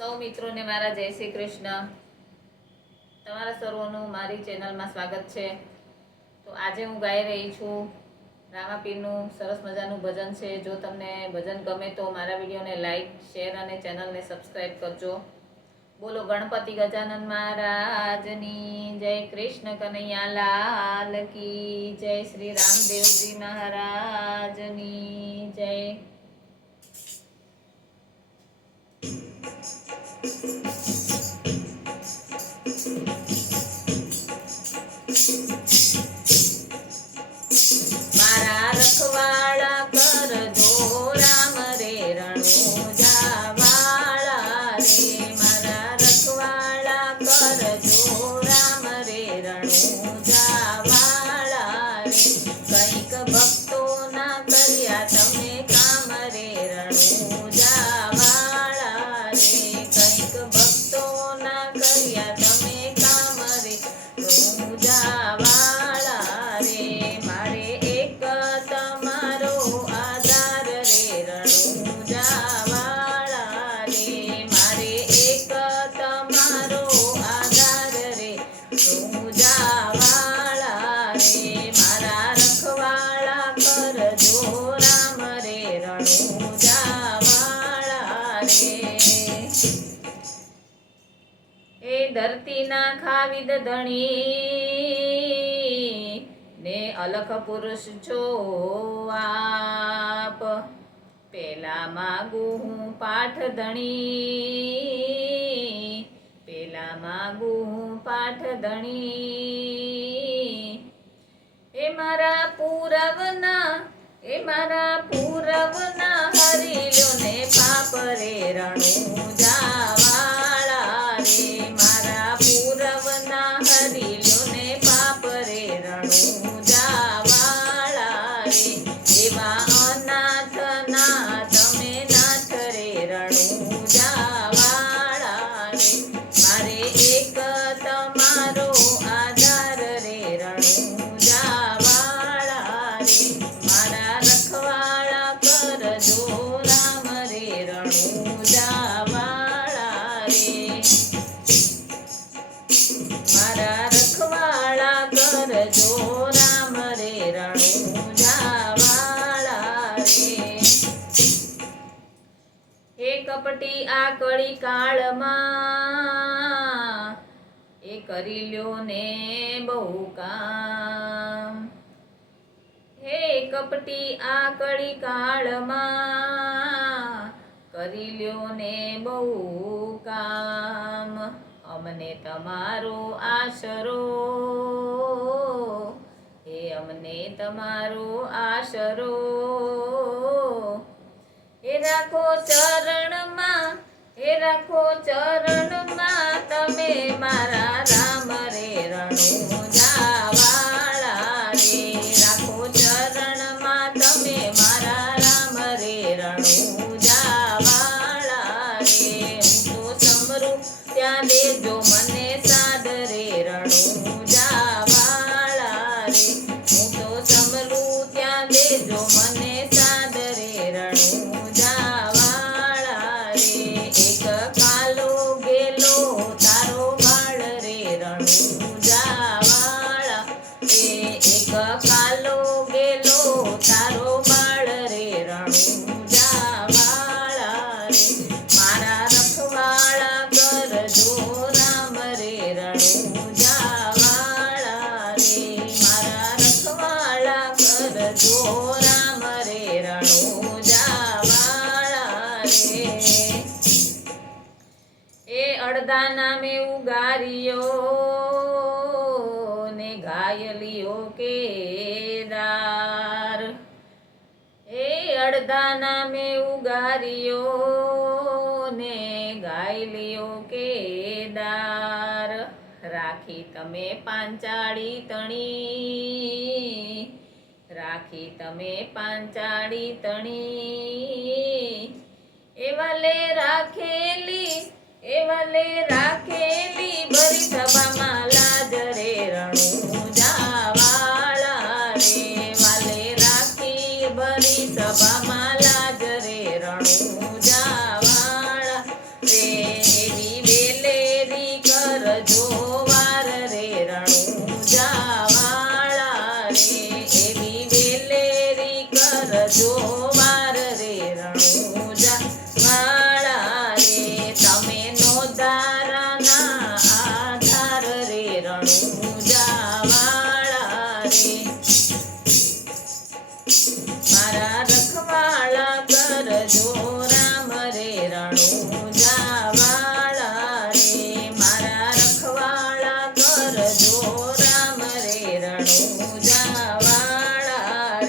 સૌ મિત્રોને મારા જય શ્રી કૃષ્ણ. તમારા સર્વનું મારી ચેનલમાં સ્વાગત છે. તો આજે હું ગાઈ રહી છું રામાપીરનું સરસ મજાનું ભજન છે. જો તમને ભજન ગમે તો મારા વિડીયોને લાઈક, શેર અને ચેનલને સબસ્ક્રાઈબ કરજો. બોલો ગણપતિ ગજાનન મહારાજની જય, કૃષ્ણ કનૈયા લાલ કી જય, શ્રી રામદેવજી મહારાજની જય. મારા રખવાળા કરજો રામ રે રણુજાવાળા રે. મારા રખવાળા કરજો રામ રે રણુજાવાળા રે. કંઈક ભક્તો ના કર્યા તમે કામ રે રણુજાવાળા રે. કંઈક ભક્તો ના કર્યા તમે કામ રે રણુજાવાળા રે. મારે એક તમારો આધાર રે રણુજાવાળા રે. મારે એક તમારો આધાર રે રણુજાવાળા રે. મારા રખવાળા કરજો રામ રે રણુજાવાળા રે. એ ધરતીના ખાવિદ ધણી ને અલખ પુરુષ છો આપ. પેલા માગું હું પાઠ ધણી, પેલા માગું હું પાઠ ધણી. એ મારા પૂરવના, એ મારા પૂરવના હરી લ્યો ને પાપ રે રણુજાવાળા રે. મારા પૂરવના હરી લ્યો ને પાપ રે રણુજાવાળા રે. એવા અનાથના તમે નાથ રે રણુજાવાળા રે. મારે એક તમારો આધાર રે રણુજાવાળા રે. મારા રખવાળા કરજો રામ રે રણુજાવાળા રે. મારા રખવાળા કરજો રામ રે રણુજાવાળા રે. હે કપટી આ કળી કાળમાં એ કરી લ્યો ને બહુ કામ. હે કપટી આ કળી કાળમાં કરી લ્યો ને બહુ કામ. અમને તમારો આશરો, હે અમને તમારો આશરો. એ રાખો ચરણમાં, એ રાખો ચરણમાં તમે મારા રામ રે રણુજાવાળા રે. રાખો ચરણમાં તમે મારા રામ રે રણુજાવાળા રે. હું તો સમરું ત્યાં દેજો મને સાદ રે રણુજાવાળા રે. હું તો સમરું ત્યાં દેજો મને સાદ રે રણુજાવાળા રે. એક કાલો ગેલો તારો બાળ રે રણુજાવાળા રે. એક કાલો ગેલો તારો બાળ રે રણુજાવાળા રે. મારા રખવાળા કરજો રામ રે રણુજાવાળા રે. મારા રખવાળા કરજો રામ રે રણુજાવાળા રે. એ અડધા નામે ઉગાર્યો ને ઘાયલીઓ કેદાર. એ અડધા નામે ઉગાર્યો ને ઘાયલીઓ કેદાર. રાખી તમે પાંચાળી તણી, રાખી તમે પાંચાળી તણી. એવાલે રાખેલી, એવાલે રાખેલી ભરી સભામાં લાજ રે રણુજાવાળા રે. વાલે રાખી ભરી સભામાં લાજ રે રણુજાવાળા રે. કરજો રામ રે રણુજાવાળા રે મારા રખવાળા કરજો રામ રે રણુજાવાળા રે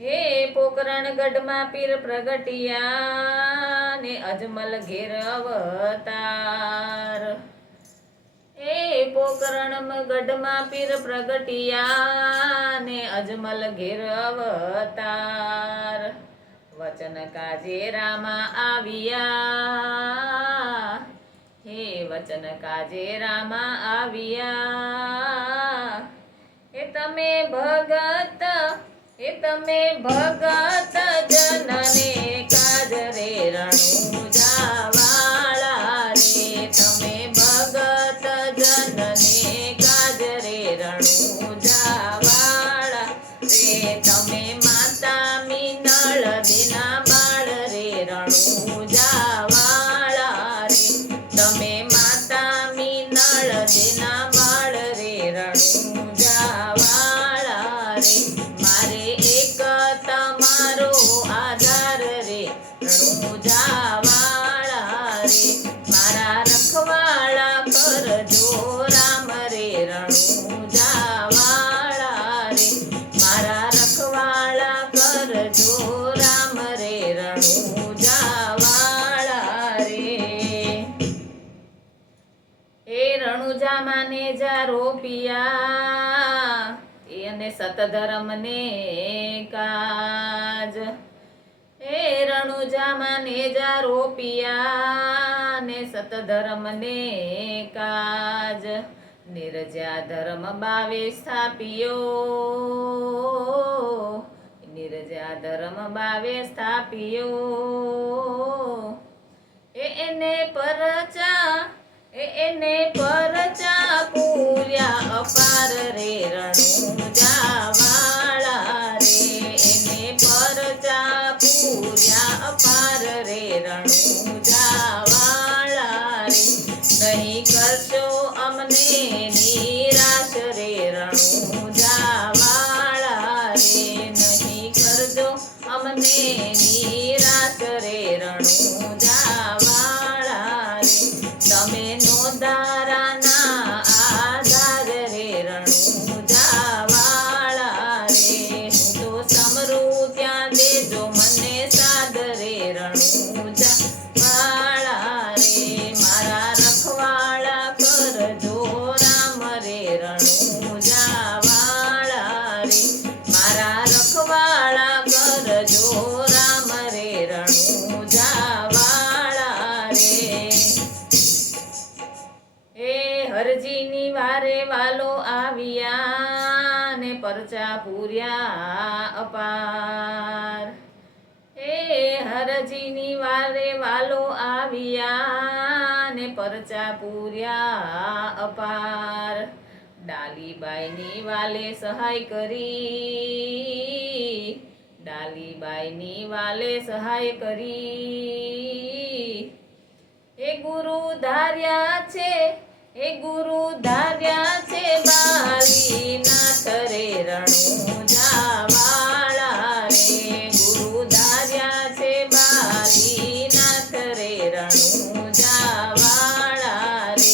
હે પોકરણગઢમાં પીર પ્રગટિયા ને અજમલ ઘેર અવતાર એ પોકરણગઢમાં પીર પ્રગટિયા ને અજમલ ઘેર અવતાર વચન કાજે રામા આવ્યા હે વચન કાજે રામા આવ્યા એ તમે ભગત જનને કાજ રે રણુજાવાળા રે તમે ભગત જનને કાજ રે રણુજાવાળા રે તમે માતા મિનળ દેના બાળ રે રણુજાવાળા રે તમે માતા મિનળ દેના બાળ રે રણુજાવાળા રે મારે એક તમારો આધાર રે રણુજાવાળા રે મારા રખવાળા કરજો રામ રે રણુજાવાળા રે મારા રખવાળા કરજો રામ રે રણુજાવાળા રે એ રણુજા માને જા રોપિયા અને સતધર્મને કાજ એ રણુજામાં નેજા રોપિયા ને સતધર્મને કાજ નિરજા ધર્મ બાવે સ્થાપ્યો નિરજા ધર્મ બાવે સ્થાપ્યો એને પરચા પૂર્યા અપાર રે રણુજાવાળા રે એને પરચા પૂર્યા અપાર રે રણુજાવાળા રે નહીં કરશો અમને નિરાશ રે રણુજાવાળા રે નહીં કરજો અમને નિરાશ રે રણુજાવાળા રે તમે નોંધારાના આધાર રે રણુજાવાળા રે હું તો સમરું ત્યાં દેજો મને સાદ રે રણુજાવાળા રે મારા રખવાળા કરજો રામ રે રણુજાવાળા રે મારા રખવાળા કરજો રામ રે રણુજાવાળા રે એ હરજીની વારે વાલો આવ્યા ને પરચા પૂર્યા અપાર એ હરજીની વારે વાલો આવ્યા ને પરચા પૂર્યા અપાર ડાલીબાઈની વાલે સહાય કરી ડાલીબાઈની વાલે સહાય કરી એ ગુરુ ધાર્યા છે બાલીનાથ રે રણુજાવાળા રે ગુરુ ધાર્યા છે બાલીનાથ રે રણુજાવાળા રે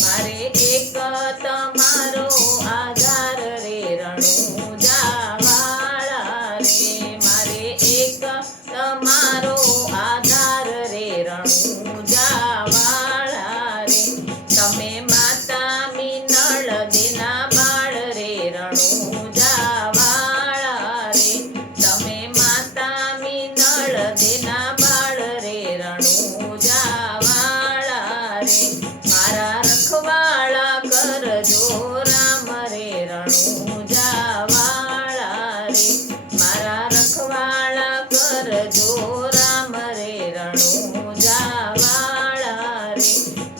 મારે એક તમારો આધાર રે રણુજાવાળા રે મારે એક તમારો આધાર રે રણુજાવાળા રે તમે માતા મિનળ દેના બાળ રે રણુજાવાળા રે તમે માતા મિનળ દેના બાળ રે રણુજાવાળા રે મારા રખવાળા કરજો રામ રે રણુજાવાળા રે મારા રખવાળા કરજો રામ રે રણુજાવાળા રે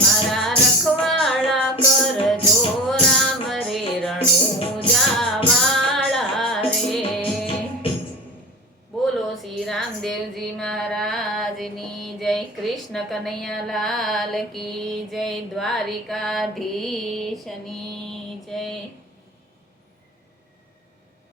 મારા રખવાળા કરજો રામ રે રણુજાવાળા રે બોલો શ્રી રામદેવજી મહારાજની જય કૃષ્ણ કનૈયા લાલ કી જય દ્વારિકાધીશની જય